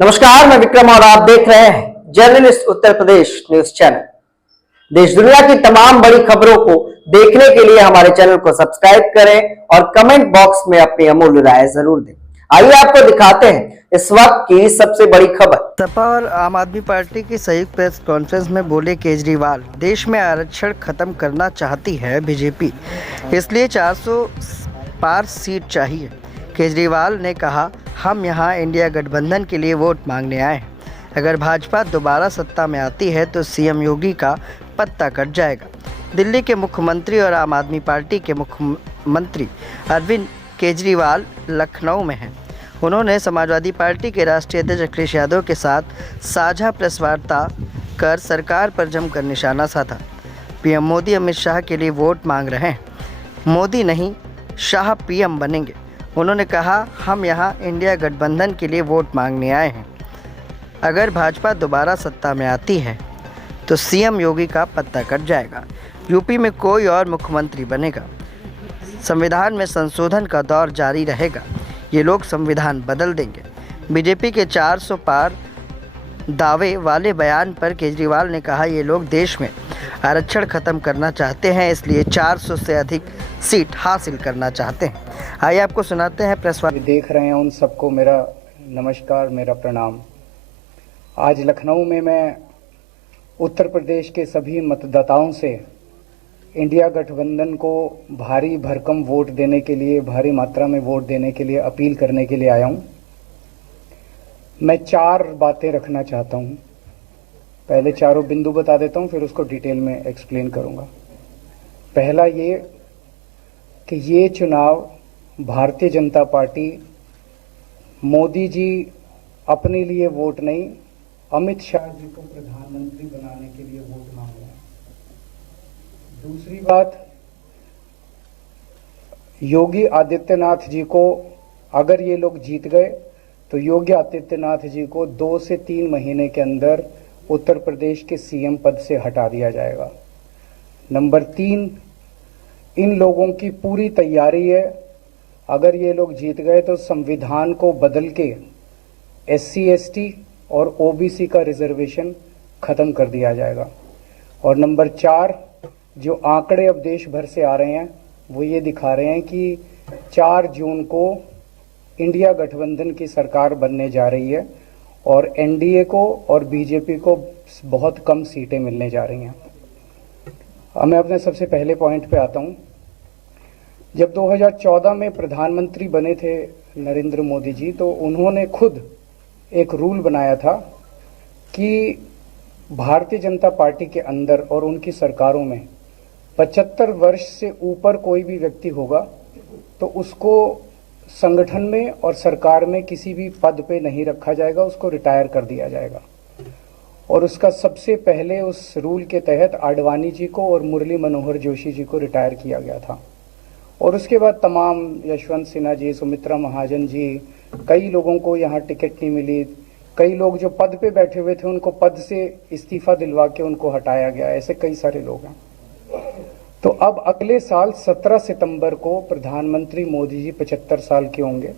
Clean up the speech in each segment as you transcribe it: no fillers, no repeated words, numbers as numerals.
नमस्कार, मैं विक्रम और आप देख रहे हैं journalist Uttar Pradesh news channel. देश दुनिया की तमाम बड़ी खबरों को देखने के लिए हमारे चैनल को सब्सक्राइब करें और कमेंट बॉक्स में अपनी अमूल्य राय जरूर दें। आइए आपको दिखाते हैं इस वक्त की सबसे बड़ी खबर। सपा और आम आदमी पार्टी की संयुक्त प्रेस कॉन्फ्रेंस में बोले केजरीवाल, देश में आरक्षण खत्म करना चाहती है बीजेपी, इसलिए 400 पार सीट चाहिए। केजरीवाल ने कहा, हम यहां इंडिया गठबंधन के लिए वोट मांगने आए हैं। अगर भाजपा दोबारा सत्ता में आती है तो सीएम योगी का पत्ता कट जाएगा। दिल्ली के मुख्यमंत्री और आम आदमी पार्टी के मुख्यमंत्री अरविंद केजरीवाल लखनऊ में हैं। उन्होंने समाजवादी पार्टी के राष्ट्रीय अध्यक्ष अखिलेश यादव के साथ साझा प्रेस वार्ता कर सरकार पर जमकर निशाना साधा। पीएम मोदी अमित शाह के लिए वोट मांग रहे हैं, मोदी नहीं शाह पीएम बनेंगे। उन्होंने कहा, हम यहां इंडिया गठबंधन के लिए वोट मांगने आए हैं। अगर भाजपा दोबारा सत्ता में आती है तो सीएम योगी का पत्ता कट जाएगा। यूपी में कोई और मुख्यमंत्री बनेगा। संविधान में संशोधन का दौर जारी रहेगा। ये लोग संविधान बदल देंगे। बीजेपी के 400 पार दावे वाले बयान पर केजरीवाल ने कहा, ये लोग देश में आरक्षण खत्म करना चाहते हैं, इसलिए 400 से अधिक सीट हासिल करना चाहते हैं। आइए आपको सुनाते हैं प्रेस वार्ता। देख रहे हैं उन सबको मेरा नमस्कार, मेरा प्रणाम। आज लखनऊ में मैं उत्तर प्रदेश के सभी मतदाताओं से इंडिया गठबंधन को भारी भरकम वोट देने के लिए, भारी मात्रा में वोट देने के लिए अपील करने के लिए आया हूं। मैं 4 बातें रखना चाहता हूं। पहले चारों बिंदु बता देता हूं, फिर उसको डिटेल में एक्सप्लेन करूंगा। पहला ये कि ये चुनाव भारतीय जनता पार्टी, मोदी जी अपने लिए वोट नहीं, अमित शाह जी को प्रधानमंत्री बनाने के लिए वोट मांग रहे हैं। दूसरी बात, योगी आदित्यनाथ जी को अगर ये लोग जीत गए तो योगी आदित्यनाथ जी को 2 से 3 महीने के अंदर उत्तर प्रदेश के सीएम पद से हटा दिया जाएगा। नंबर 3, इन लोगों की पूरी तैयारी है, अगर ये लोग जीत गए तो संविधान को बदल के SC ST और OBC का रिजर्वेशन खत्म कर दिया जाएगा। और नंबर 4, जो आंकड़े अब देश भर से आ रहे हैं वो ये दिखा रहे हैं कि 4 जून को इंडिया गठबंधन की सरकार बनने जा रही है और NDA को और बीजेपी को बहुत कम सीटें मिलने जा रही हैं। अब मैं अपने सबसे पहले पॉइंट पे आता हूं। जब 2014 में प्रधानमंत्री बने थे नरेंद्र मोदी जी, तो उन्होंने खुद एक रूल बनाया था कि भारतीय जनता पार्टी के अंदर और उनकी सरकारों में 75 वर्ष से ऊपर कोई भी व्यक्ति होगा तो उसको संगठन में और सरकार में किसी भी पद पे नहीं रखा जाएगा, उसको रिटायर कर दिया जाएगा। और उसका सबसे पहले उस रूल के तहत आडवाणी जी को और मुरली मनोहर जोशी जी को रिटायर किया गया था। और उसके बाद तमाम यशवंत सिन्हा जी, सुमित्रा महाजन जी, कई लोगों को यहाँ टिकट नहीं मिली। कई लोग जो पद पे बैठे हुए थे उनको पद से इस्तीफा दिलवा के उनको हटाया गया। ऐसे कई सारे लोग हैं। तो अब अगले साल 17 सितंबर को प्रधानमंत्री मोदी जी 75 साल के होंगे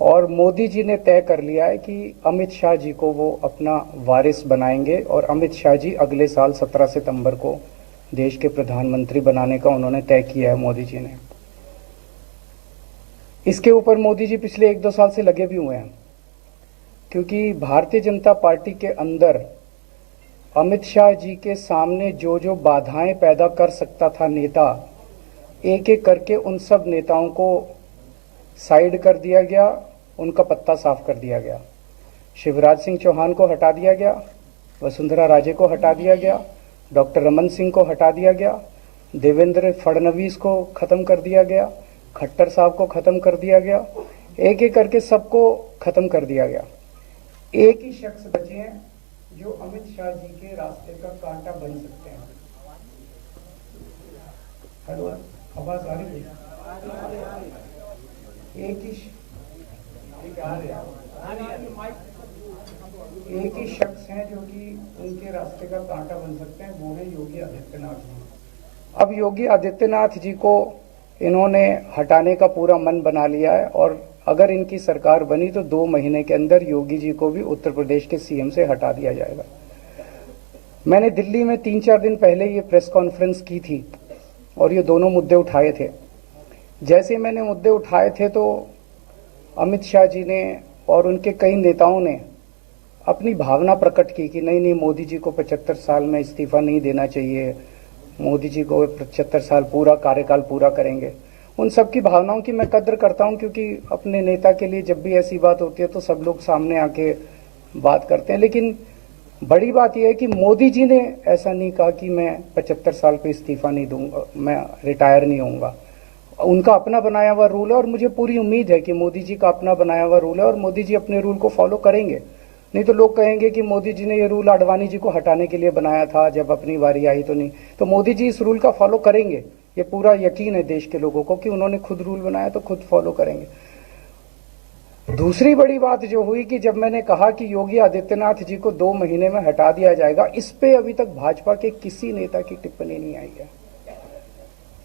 और मोदी जी ने तय कर लिया है कि अमित शाह जी को वो अपना वारिस बनाएंगे और अमित शाह जी अगले साल 17 सितंबर को देश के प्रधानमंत्री बनाने का उन्होंने तय किया है मोदी जी ने। इसके ऊपर मोदी जी पिछले 1-2 साल से लगे भी हुए हैं, क्योंकि भारतीय जनता पार्टी के अंदर अमित शाह जी के सामने जो जो बाधाएं पैदा कर सकता था नेता, एक एक करके उन सब नेताओं को साइड कर दिया गया, उनका पत्ता साफ कर दिया गया। शिवराज सिंह चौहान को हटा दिया गया, वसुंधरा राजे को हटा दिया गया, डॉक्टर रमन सिंह को हटा दिया गया, देवेंद्र फडणवीस को खत्म कर दिया गया, खट्टर साहब को खत्म कर दिया गया, एक एक करके सबको खत्म कर दिया गया। एक ही शख्स बचे हैं जो अमित शाह जी के रास्ते का कांटा बन सकते हैं। हेलो, आवाज आ रही है? एक ही शख्स हैं जो कि उनके रास्ते का कांटा बन सकते हैं, वो है योगी आदित्यनाथ जी। अब योगी आदित्यनाथ जी को इन्होंने हटाने का पूरा मन बना लिया है और अगर इनकी सरकार बनी तो 2 महीने के अंदर योगी जी को भी उत्तर प्रदेश के सीएम से हटा दिया जाएगा। मैंने दिल्ली में 3-4 दिन पहले ये प्रेस कॉन्फ्रेंस की थी और ये दोनों मुद्दे उठाए थे। जैसे मैंने मुद्दे उठाए थे तो अमित शाह जी ने और उनके कई नेताओं ने अपनी भावना प्रकट की कि नहीं नहीं, मोदी जी को 75 साल में इस्तीफा नहीं देना चाहिए, मोदी जी को 75 साल पूरा कार्यकाल पूरा करेंगे। उन सब की भावनाओं की मैं कद्र करता हूं, क्योंकि अपने नेता के लिए जब भी ऐसी बात होती है तो सब लोग सामने आके बात करते हैं। लेकिन बड़ी बात यह है कि मोदी जी ने ऐसा नहीं कहा कि मैं 75 साल पे इस्तीफा नहीं दूंगा, मैं रिटायर नहीं होऊंगा। उनका अपना बनाया हुआ रूल है और मुझे पूरी उम्मीद है कि मोदी जी का अपना बनाया हुआ रूल है और मोदी जी अपने रूल को फॉलो करेंगे। नहीं तो लोग कहेंगे कि मोदी जी ने ये रूल आडवाणी जी को हटाने के लिए बनाया था, जब अपनी बारी आई तो नहीं। तो मोदी जी इस रूल का फॉलो करेंगे, ये पूरा यकीन है देश के लोगों को कि उन्होंने खुद रूल बनाया तो खुद फॉलो करेंगे। दूसरी बड़ी बात जो हुई कि जब मैंने कहा कि योगी आदित्यनाथ जी को 2 महीने में हटा दिया जाएगा, इस पे अभी तक भाजपा के किसी नेता की टिप्पणी नहीं आई है।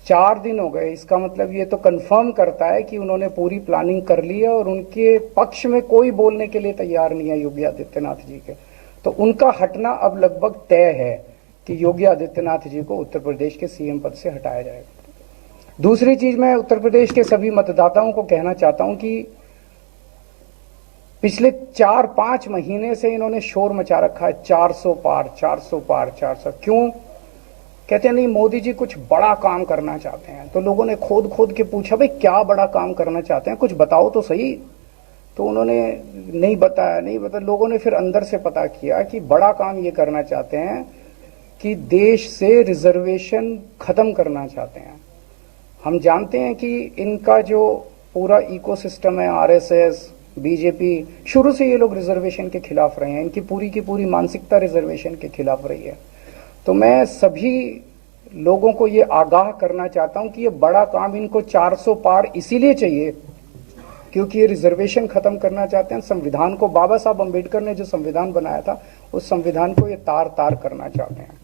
4 दिन हो गए, इसका मतलब ये तो कंफर्म करता है कि उन्होंने पूरी प्लानिंग कर ली है और उनके पक्ष में कोई बोलने के लिए तैयार नहीं है योगी आदित्यनाथ जी के। तो उनका हटना अब लगभग तय है कि योगी आदित्यनाथ जी को उत्तर प्रदेश के सीएम पद से हटाया जाएगा। दूसरी चीज, मैं उत्तर प्रदेश के सभी मतदाताओं को कहना चाहता हूं कि पिछले 4-5 महीने से इन्होंने शोर मचा रखा है, 400 पार 400 पार 400। क्यों? कहते हैं नहीं मोदी जी कुछ बड़ा काम करना चाहते हैं। तो लोगों ने खोद खोद के पूछा, भाई क्या बड़ा काम करना चाहते हैं, कुछ बताओ तो सही। तो उन्होंने नहीं बताया। लोगों ने फिर अंदर से पता किया कि बड़ा काम ये करना चाहते हैं कि देश से रिजर्वेशन खत्म करना चाहते हैं। हम जानते हैं कि इनका जो पूरा इकोसिस्टम है, आरएसएस, बीजेपी, शुरू से ये लोग रिजर्वेशन के खिलाफ रहे हैं। इनकी पूरी की पूरी मानसिकता रिजर्वेशन के खिलाफ रही है। तो मैं सभी लोगों को ये आगाह करना चाहता हूं कि ये बड़ा काम इनको 400 पार इसीलिए चाहिए क्योंकि ये रिजर्वेशन खत्म करना चाहते हैं। संविधान को, बाबा साहब अंबेडकर ने जो संविधान बनाया था, उस संविधान को ये तार तार करना चाहते हैं।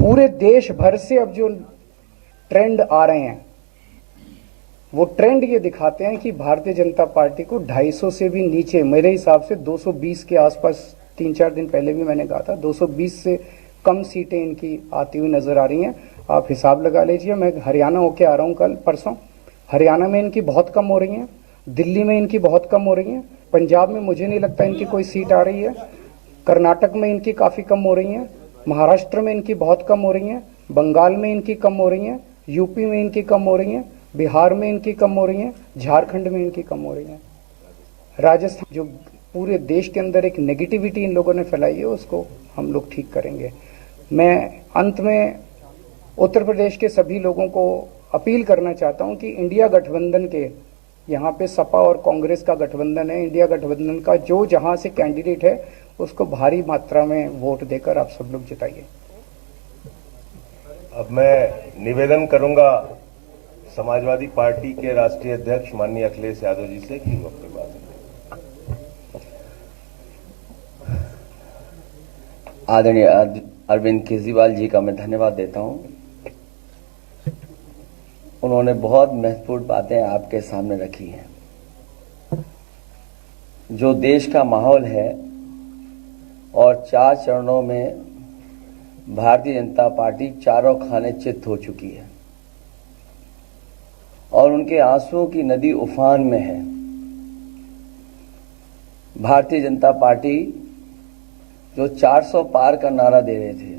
पूरे देश भर से अब जो ट्रेंड आ रहे हैं, वो ट्रेंड ये दिखाते हैं कि भारतीय जनता पार्टी को 250 से भी नीचे, मेरे हिसाब से 220 के आसपास, 3-4 दिन पहले भी मैंने कहा था, 220 से कम सीटें इनकी आती हुई नजर आ रही हैं। आप हिसाब लगा लीजिए। मैं हरियाणा होके आ रहा हूँ कल परसों, हरियाणा में इनकी बहुत कम हो रही हैं, दिल्ली में इनकी बहुत कम हो रही हैं, पंजाब में मुझे नहीं लगता इनकी कोई सीट आ रही है, कर्नाटक में इनकी काफ़ी कम हो रही हैं, महाराष्ट्र में इनकी बहुत कम हो रही हैं, बंगाल में इनकी कम हो रही हैं, यूपी में इनकी कम हो रही हैं, बिहार में इनकी कम हो रही हैं, झारखंड में इनकी कम हो रही हैं, राजस्थान। जो पूरे देश के अंदर एक नेगेटिविटी इन लोगों ने फैलाई है, उसको हम लोग ठीक करेंगे। मैं अंत में उत्तर प्रदेश के सभी लोगों को अपील करना चाहता हूं कि इंडिया गठबंधन के, यहाँ पे सपा और कांग्रेस का गठबंधन है, इंडिया गठबंधन का जो जहां से कैंडिडेट है उसको भारी मात्रा में वोट देकर आप सब लोग जिताइए। अब मैं निवेदन करूंगा समाजवादी पार्टी के राष्ट्रीय अध्यक्ष माननीय अखिलेश यादव जी से कि वो अपनी बात करें। आदरणीय अरविंद केजरीवाल जी का मैं धन्यवाद देता हूं। उन्होंने बहुत महत्वपूर्ण बातें आपके सामने रखी हैं। जो देश का माहौल है और 4 चरणों में भारतीय जनता पार्टी चारों खाने चित्त हो चुकी है और उनके आंसुओं की नदी उफान में है। भारतीय जनता पार्टी जो 400 पार का नारा दे रहे थे,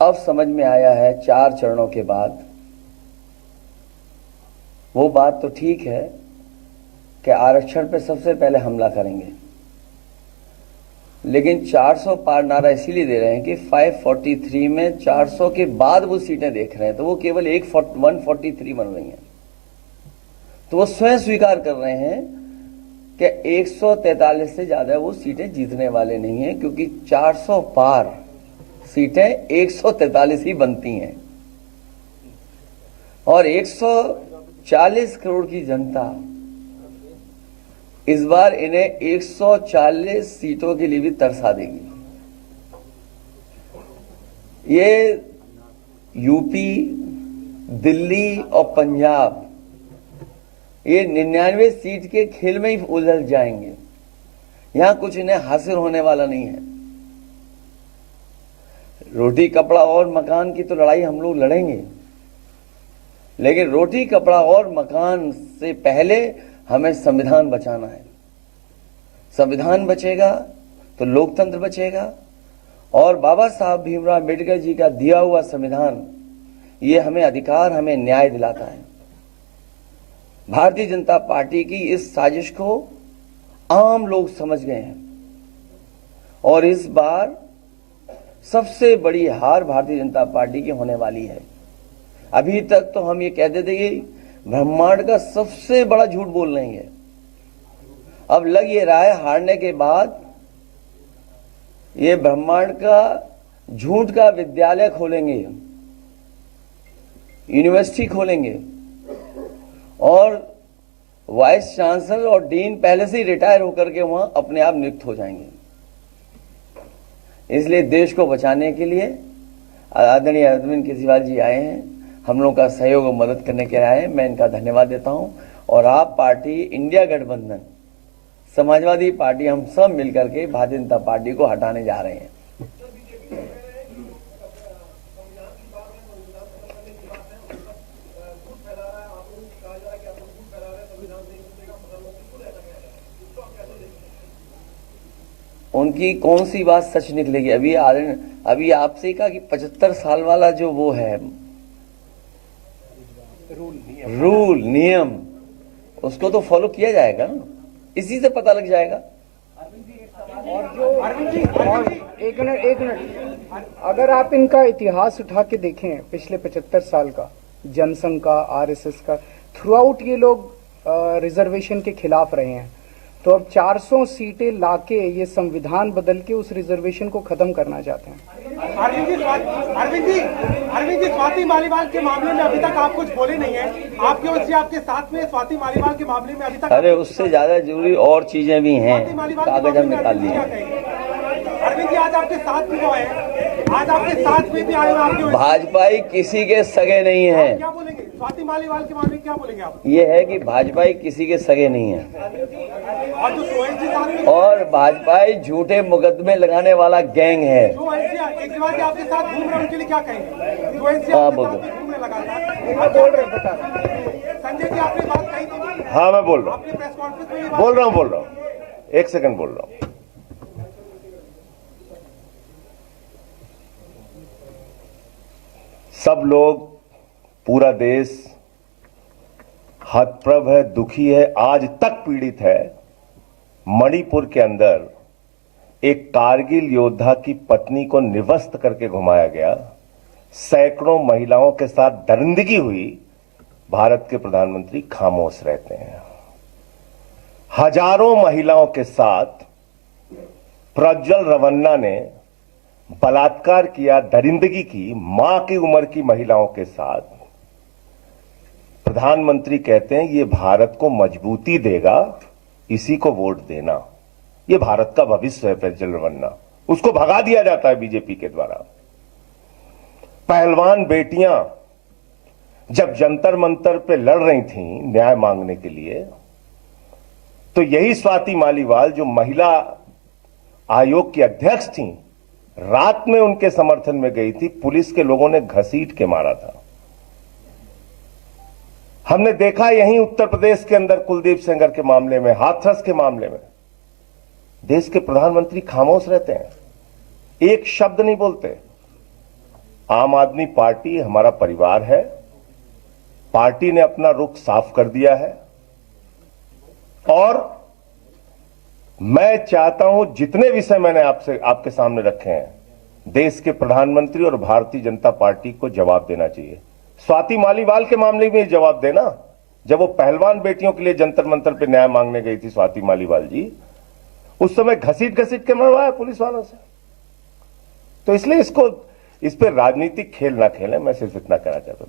अब समझ में आया है 4 चरणों के बाद, वो बात तो ठीक है कि आरक्षण पे सबसे पहले हमला करेंगे, लेकिन 400 पार नारा इसीलिए दे रहे हैं कि 543 में 400 के बाद वो सीटें देख रहे हैं, तो वो केवल 143 बन रही हैं। तो वो स्वयं स्वीकार कर रहे हैं कि 143 से ज्यादा वो सीटें जीतने वाले नहीं हैं, क्योंकि 400 पार सीटें 143 ही बनती हैं और 140 करोड़ की जनता इस बार इन्हें 140 सीटों के लिए भी तरसा देगी। ये यूपी, दिल्ली और पंजाब ये 99 सीट के खेल में ही उलझ जाएंगे। यहां कुछ इन्हें हासिल होने वाला नहीं है। रोटी कपड़ा और मकान की तो लड़ाई हम लोग लड़ेंगे, लेकिन रोटी कपड़ा और मकान से पहले हमें संविधान बचाना है। संविधान बचेगा तो लोकतंत्र बचेगा, और बाबा साहब भीमराव अम्बेडकर जी का दिया हुआ संविधान ये हमें अधिकार, हमें न्याय दिलाता है। भारतीय जनता पार्टी की इस साजिश को आम लोग समझ गए हैं, और इस बार सबसे बड़ी हार भारतीय जनता पार्टी की होने वाली है। अभी तक तो हम ये कहते थे कि ब्रह्मांड का सबसे बड़ा झूठ बोल रहे हैं, अब लग ये रहा है हारने के बाद ये ब्रह्मांड का झूठ का विद्यालय खोलेंगे, यूनिवर्सिटी खोलेंगे, और वाइस चांसलर और डीन पहले से ही रिटायर होकर के वहां अपने आप नियुक्त हो जाएंगे। इसलिए देश को बचाने के लिए आदरणीय अरविंद केजरीवाल जी आए हैं, हम लोगों का सहयोग और मदद करने के लिए आए हैं। मैं इनका धन्यवाद देता हूं। और आप पार्टी, इंडिया गठबंधन, समाजवादी पार्टी, हम सब मिलकर के भारतीय जनता पार्टी को हटाने जा रहे हैं। उनकी कौन सी बात सच निकलेगी? अभी आपसे कहा कि 75 साल वाला जो वो है रूल नियम, उसको तो फॉलो किया जाएगा ना, इसी से पता लग जाएगा। और एक मिनट, अगर आप इनका इतिहास उठा के देखें पिछले 75 साल का, जनसंघ का, आरएसएस का, थ्रू आउट ये लोग रिजर्वेशन के खिलाफ रहे हैं। तो अब 400 सीटें लाके ये संविधान बदल के उस रिजर्वेशन को खत्म करना चाहते हैं। अरविंद जी, स्वाति मालीवाल के मामले में अभी तक आप कुछ बोले नहीं है। आपके ओर से आपके साथ में स्वाति मालीवाल के मामले में अभी तक, अरे उससे ज्यादा जरूरी और चीजें भी हैं, कागज हम निकाल लिए। अरविंद जी, आज आपके साथ भी वो है, आज आपके साथ में भी आए आपके। भाजपाई किसी के सगे नहीं है। क्या बोलेंगे स्वाति मालीवाल के मामले में, क्या बोलेंगे आप? ये है कि भाजपाई किसी के सगे नहीं है, और जो सोहेल जी साथ में, और भाजपाई झूठे मुकदमे लगाने वाला गैंग है। सोहेल जी केजरीवाल जी आपके साथ घूम रहे, उनके लिए क्या कहेंगे? सोहेल जी हाँ, आपके बोलो। साथ में घूमने लगा था, बोल रहे बता। संजय जी, आपने बात कही थी। हाँ, मैं बोल रहा हूँ, आपने प्रेस कॉन्फ्रेंस में ये बात बोल रहा हूँ, 1 सेकंड बोल रहा हूँ। सब लोग, पूरा देश हतप्रभ है, दुखी है, आज तक पीड़ित है। मणिपुर के अंदर एक कारगिल योद्धा की पत्नी को निवस्त करके घुमाया गया, सैकड़ों महिलाओं के साथ दरिंदगी हुई। भारत के प्रधानमंत्री खामोश रहते हैं। हजारों महिलाओं के साथ प्रज्वल रवन्ना ने बलात्कार किया, दरिंदगी की, मां की उम्र की महिलाओं के साथ। प्रधानमंत्री कहते हैं ये भारत को मजबूती देगा, इसी को वोट देना। ये भारत का भविष्य है प्रज्वल रवन्ना, उसको भगा दिया जाता है बीजेपी के द्वारा। पहलवान बेटियां जब जंतर मंतर पे लड़ रही थीं न्याय मांगने के लिए, तो यही स्वाति मालीवाल जो महिला आयोग की अध्यक्ष थीं, रात में उनके समर्थन में गई थी, पुलिस के लोगों ने घसीट के मारा था। हमने देखा यहीं उत्तर प्रदेश के अंदर कुलदीप सेंगर के मामले में, हाथरस के मामले में देश के प्रधानमंत्री खामोश रहते हैं, एक शब्द नहीं बोलते। आम आदमी पार्टी हमारा परिवार है, पार्टी ने अपना रुख साफ कर दिया है, और मैं चाहता हूं जितने विषय मैंने आपके सामने रखे हैं, देश के प्रधानमंत्री और भारतीय जनता पार्टी को जवाब देना चाहिए। स्वाति मालीवाल के मामले में जवाब देना, जब वो पहलवान बेटियों के लिए जंतर मंतर पे न्याय मांगने गई थी स्वाति मालीवाल जी, उस समय घसीट के मरवाया पुलिस वालों से। तो इसलिए इस पे राजनीतिक खेल ना खेलें, मैं सिर्फ इतना कहना चाहता हूं।